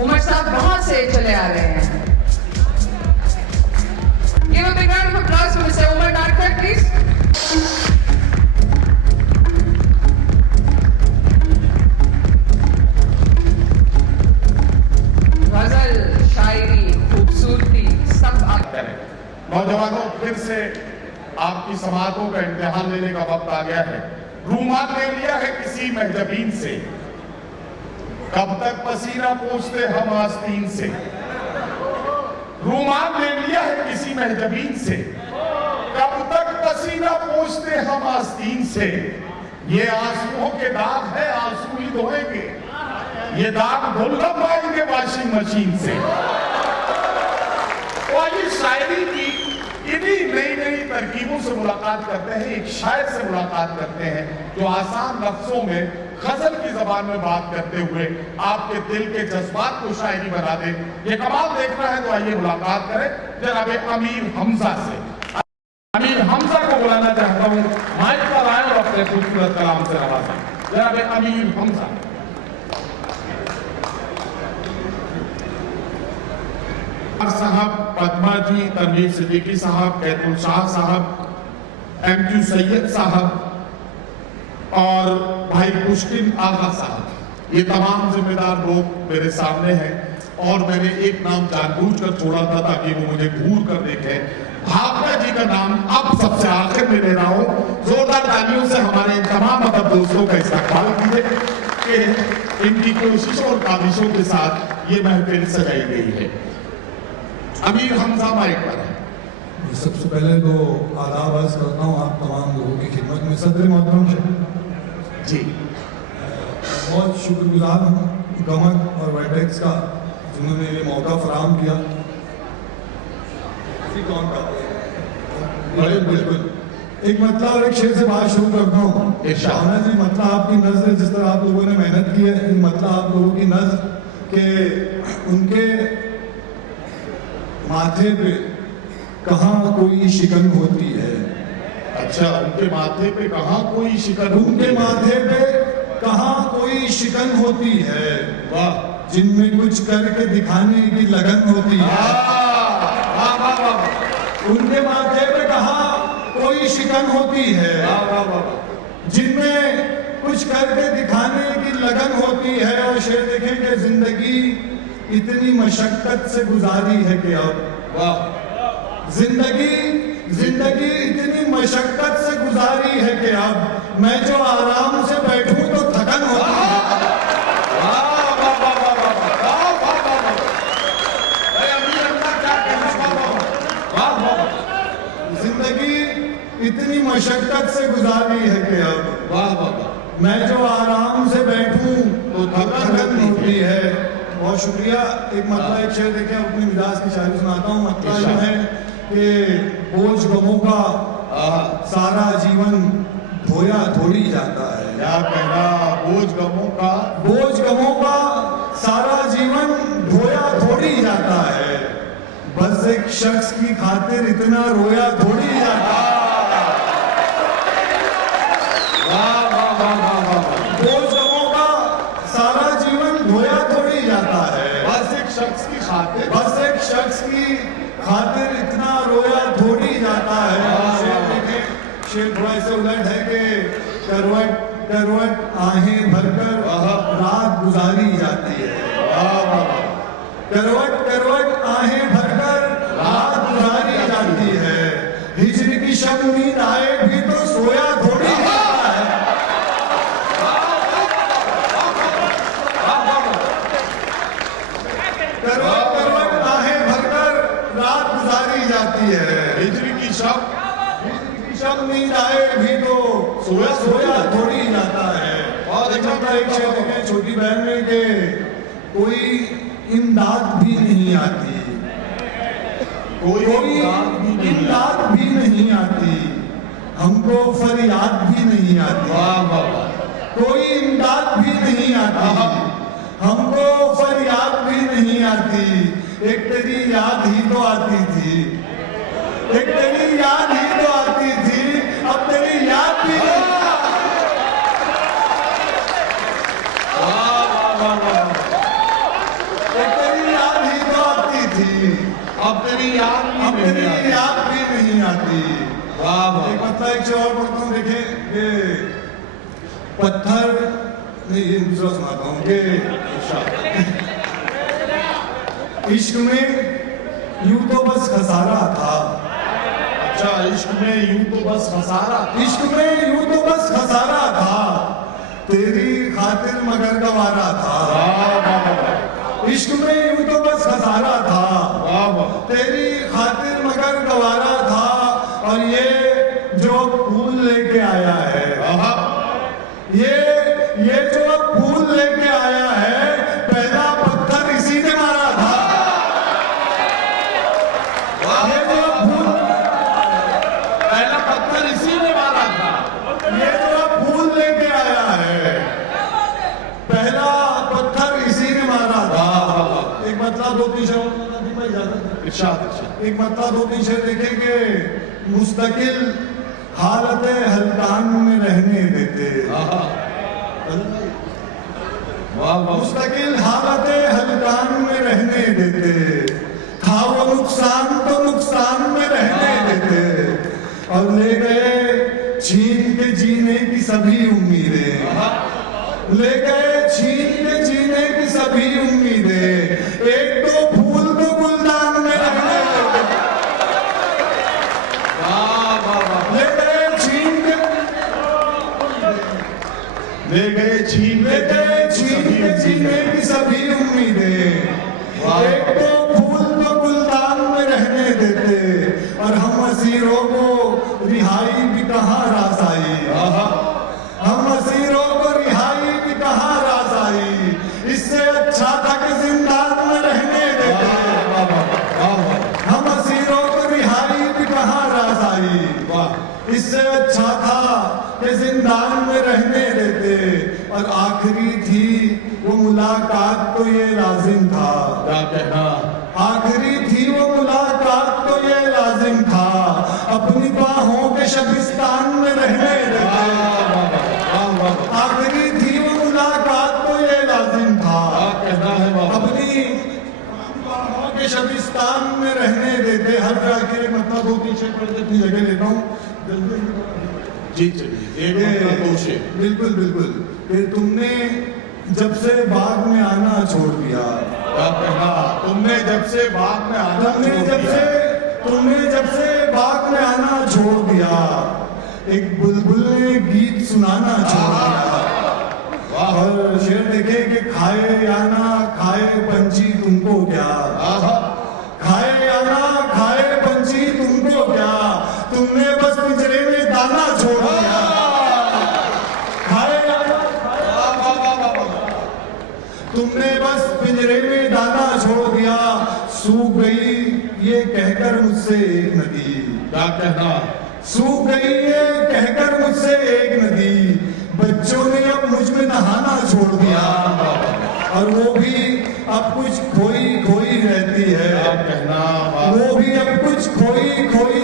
उमर साहब बहुत से चले आ रहे हैं। Give a big round of applause for Mr. Umar Narkar, please. गजल, शायरी, खूबसूरती सब आप करें। नौजवानों, फिर से आपकी समातों का इम्तिहान लेने का वक्त आ गया है। रूमाल ले लिया है किसी महजबीन से, कब तक पसीना पोंछते हम आस्तीन से। रूमाल ले लिया है किसी महजबीन से, कब तक पसीना पोंछते हम आस्तीन से। ये आंसुओं के दाग है, आंसू ही धोएंगे, ये दाग धुल न पाएंगे वॉशिंग मशीन से। तो आइए शायरी की इन्हीं नई नई तरकीबों से मुलाकात करते हैं। एक शायर से मुलाकात करते हैं जो आसान लफ्जों में गजल की जबान में बात करते हुए आपके दिल के जज्बात को शायरी बना दे। ये कमाल देखना है तो आइए मुलाकात करें जनाब अमीर हमजा से। अमीर हमजा को बुलाना चाहता हूँ, माइक पर आए और अपने खूबसूरत कलाम से नवाजें। जनाब अमीर हमजा। साहब, पद्मा जी, तनवीर सिद्दीकी साहब, कैतुल शाह साहब, MQ सैयद साहब और भाई पुष्किन आगा साहब, ये तमाम जिम्मेदार लोग मेरे सामने हैं। और मैंने एक नाम जानबूझकर छोड़ा था ताकि वो मुझे घूर कर देखे। भावना जी का नाम अब सबसे आखिर में ले रहा हूं। जोरदार तालियों से हमारे इन तमाम अदब दोस्तों का इस्तकबाल कीजिए कि इनकी कोशिशों और काविशों के साथ ये महफिल सजाई गई है। अमीर हमजा माइक पर है। सबसे पहले तो आदाब अर्ज करता हूँ आप तमाम लोगों की खिदमत में। सदर मोहतरम जी, बहुत शुक्रगुजार हूँ गमक और वेटेक्स का जिन्होंने ये मौका फराहम किया। कौन का बड़े बिल्कुल एक मतलब और एक शेर से बात शुरू करता हूँ। शाहना जी, मतलब आपकी नज़र जिस तरह आप लोगों ने मेहनत की है, मतलब आप लोगों की नज़र के उनके माथे पे कहाँ कोई शिकन होती है। अच्छा, उनके माथे पे कहाँ कोई शिकन, उनके माथे पे कहाँ कोई शिकन होती है। वाह, जिनमें कुछ करके दिखाने की लगन होती है। उनके माथे पे कहाँ कोई शिकन होती है, जिनमें कुछ करके दिखाने की लगन होती है। और शेर देखें कि जिंदगी इतनी मशक्कत से गुजारी है कि अब जिंदगी इतनी मशक्कत से गुजारी है कि अब मैं जो आराम से बैठूं तो थकन होती है। जिंदगी इतनी मशक्कत से गुजारी है कि अब मैं जो आराम से बैठूं तो थकन होती है। बहुत शुक्रिया। एक मतलब एक शेर देखें, अपनी मिजाज की शायरी सुनाता हूँ। मतलब जो है कि बोझ गमों का सारा जीवन धोया थोड़ी जाता है। क्या कहना, बोझ गमों का सारा जीवन धोया थोड़ी जाता है। बस एक शख्स की खातिर इतना रोया थोड़ी जाता है। बोझ गमों का सारा जीवन धोया थोड़ी जाता है। बस एक शख्स की खातिर इतना रोया थोड़ी जाता है। शेर थोड़ा ऐसे उलट है कि करवट आहें भरकर रात गुजारी जाती है। करवट आहें भरकर रात गुजारी जाती है। हिजर की शब नींद आए भी तो सोया थोड़ी जाता है। करवट आहें भरकर रात गुजारी जाती है। हिजरी की शब नींद आए भी तो सोया थोड़ी जाता है। और एक शेर देखें छोटी बहन में के कोई इमदाद भी नहीं आती, कोई इमदाद भी नहीं आती, हमको फरियाद भी नहीं आती। कोई इमदाद भी नहीं आती, हमको फरियाद भी नहीं आती। एक तेरी याद ही तो आती थी, एक तेरी याद ही तो आती थी, अब तेरी याद भी नहीं। एक मतलब एक चीज और पढ़ता हूँ, देखें ये पत्थर नहीं, ये दूसरा सुनाता हूँ कि इश्क में यूं तो बस खसारा था। अच्छा, इश्क में यूं तो बस खसारा, इश्क में यूं तो बस खसारा था, तेरी खातिर मगर गवारा था। इश्क में यूं तो बस खसारा था, तेरी खातिर मगर गवारा था। और ये जो फूल लेके आया है, ये जो फूल लेके आया है, पहला पत्थर इसी ने मारा था। ये जो फूल, पहला पत्थर इसी ने मारा था। ये जो फूल लेके आया है, पहला पत्थर इसी ने मारा था। एक मतलब दो तीन शेर एक मतलब दो तीन शेर देखेंगे। मुस्तकिल हालत हल्कान में रहने देते, मुस्तकिल हालत हल्कान में रहने देते, था वो नुकसान तो नुकसान में रहने देते। और ले गए छीन के जीने की सभी उम्मीदें, ले गए छीन के जीने की सभी उम्मीदें। एक तो फूल तो गुलदान में रहने देते, ले गए छीन के जीने की सभी उम्मीदें। एक तो फूल तो गुलदान में रहने देते, और हम असीरों को रिहाई भी कहाँ रास आई, हम असीरों को रिहाई भी कहाँ रास आई। इससे अच्छा था कि जिंदान में रहने देते, हम असीरों को रिहाई भी कहाँ रास आई। इससे अच्छा था कि जिंदान में रहने देते। और आखिरी थी वो मुलाकात तो ये लाजिम था, क्या कहना, आखिरी थी वो मुलाकात तो ये लाजिम था, अपनी बाहों के शबिस्तान में रहने देते। आखिरी थी वो मुलाकात तो ये लाजिम था, कहना है अपनी बाहों के शबिस्तान में रहने देते। हर जाके मतलब दो तीन शेर पढ़ के अपनी जगह लेता हूँ जल्दी। जी चलिए, एक मतलब दो शेर। बिल्कुल बिल्कुल। कि तुमने जब से बाग में आना छोड़ दिया, क्या कहना, तुमने जब से बाग में आना तुमने जब से बाग में आना छोड़ दिया, एक बुलबुल ने गीत सुनाना छोड़ दिया। और शेर देखे कि खाए या ना खाए पंछी तुमको क्या, खाए या ना खाए पंछी तुमको क्या, तुमने बस पिंजरे में दाना छोड़ दिया। खाए या ना तुमने बस पिंजरे में दाना छोड़ दिया। सूख गई ये कहकर मुझसे एक नदी, क्या कहना, सूख गई ये कहकर मुझसे एक नदी, बच्चों ने अब मुझ में नहाना छोड़ दिया। और वो भी अब कुछ खोई खोई रहती है, क्या कहना, वो भी अब कुछ खोई खोई